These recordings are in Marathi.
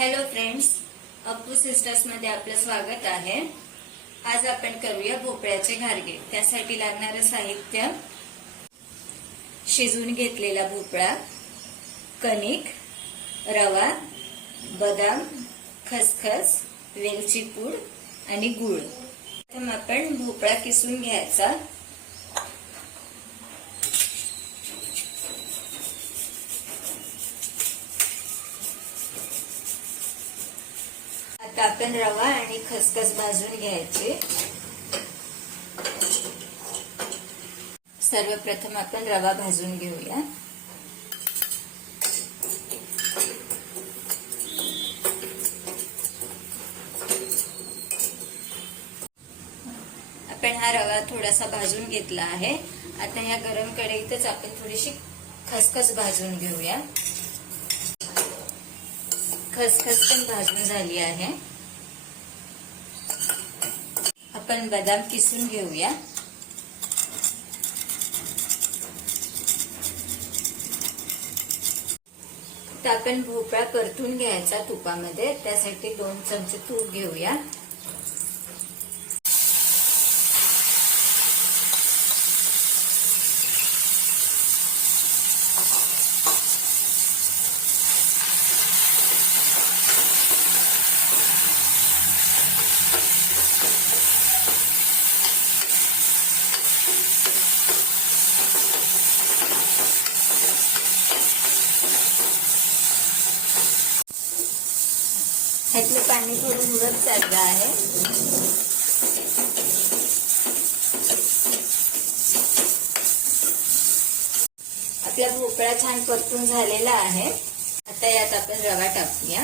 हॅलो फ्रेंड्स अप्पू सिस्टर्समध्ये आपलं स्वागत आहे. आज आपण करूया भोपळ्याचे घारगे. त्यासाठी लागणारं साहित्य शिजून घेतलेला भोपळा कणिक रवा बदाम खसखस वेलची पूड आणि गूळ. प्रथम आपण भोपळा किसून घ्यायचा. आता आपण रवा आणि खसखस भाजून घ्यायचे. सर्वप्रथम आपण रवा भाजून घेऊया. आपण हा रवा थोडासा भाजून घेतला आहे. आता या गरम कढईतच आपण थोडीशी खसखस भाजून घेऊया. खसखस पण भाजून झाली आहे. आपण बदाम किसून घेऊया. तर आपण भोपळा परतून घ्यायचा तुपामध्ये. त्यासाठी दोन चमचे तूप घेऊया. ह्यातलं पाणी थोडं उडत चाललं आहे. आपला भोपळा छान परतून झालेला आहे. आता यात आपण रवा टाकूया.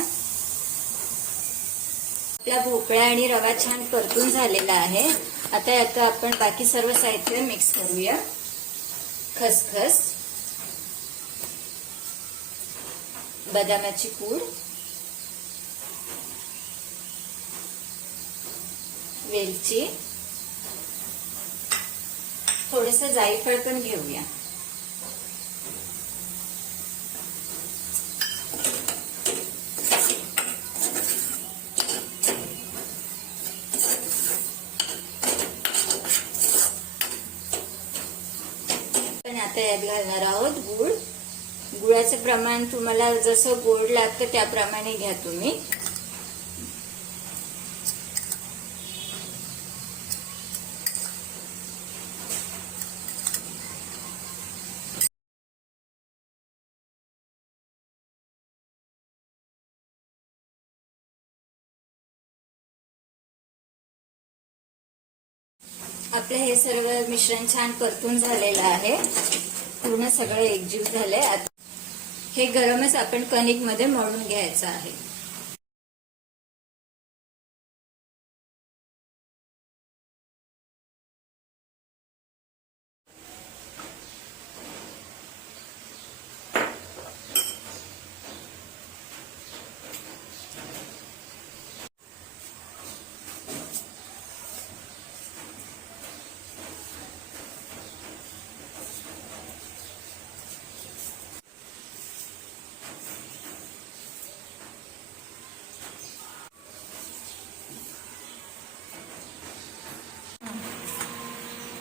आपला भोपळा आणि रवा छान परतून झालेला आहे. आता यात आपण बाकी सर्व साहित्य मिक्स करूया. खसखस. बदामाची पूड. वेलची थोडस जायफळ पण घेऊया. पण आता यात घालणार आहोत गुळ. गुळाचं प्रमाण तुम्हाला जसं गोड लागतं त्याप्रमाणे घ्या तुम्ही. आपलं हे सर्व मिश्रण छान परतून झालेलं आहे. पूर्ण सगळं एकजीव झालंय. आता हे गरमच आपण कणिकमध्ये मळून घ्यायचं आहे.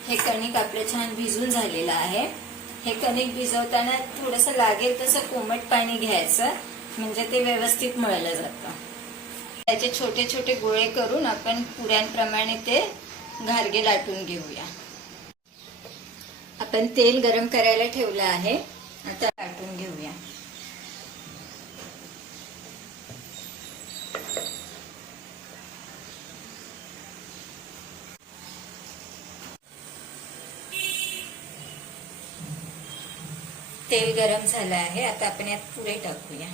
हे कणिक आपलं छान भिजून झालेलं आहे. हे कणिक भिजवताना थोडस लागेल तसं कोमट पाणी घ्यायचं म्हणजे ते व्यवस्थित मळलं जातं. त्याचे छोटे छोटे गोळे करून आपण पुऱ्यांप्रमाणे ते घारगे लाटून घेऊया. आपण तेल गरम करायला ठेवलं आहे. आता लाटून घेऊया तेल गरम झालं आहे. आता आपण यात पुरे टाकूया.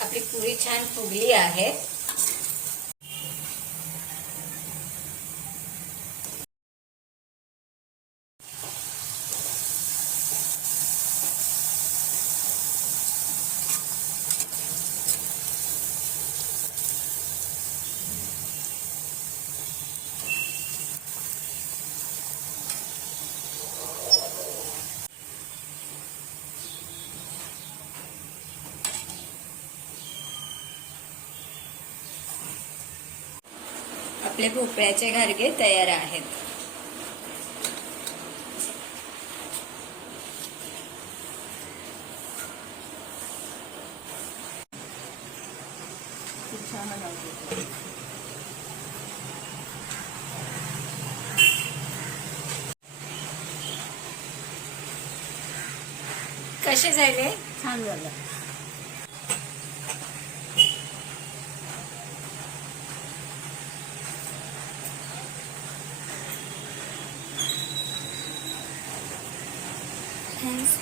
आपली पुरी छान फुगली आहे. आपले भोपळ्याचे घारगे तयार आहेत. कसे झाले? छान झालं.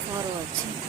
뭐하러 왔지?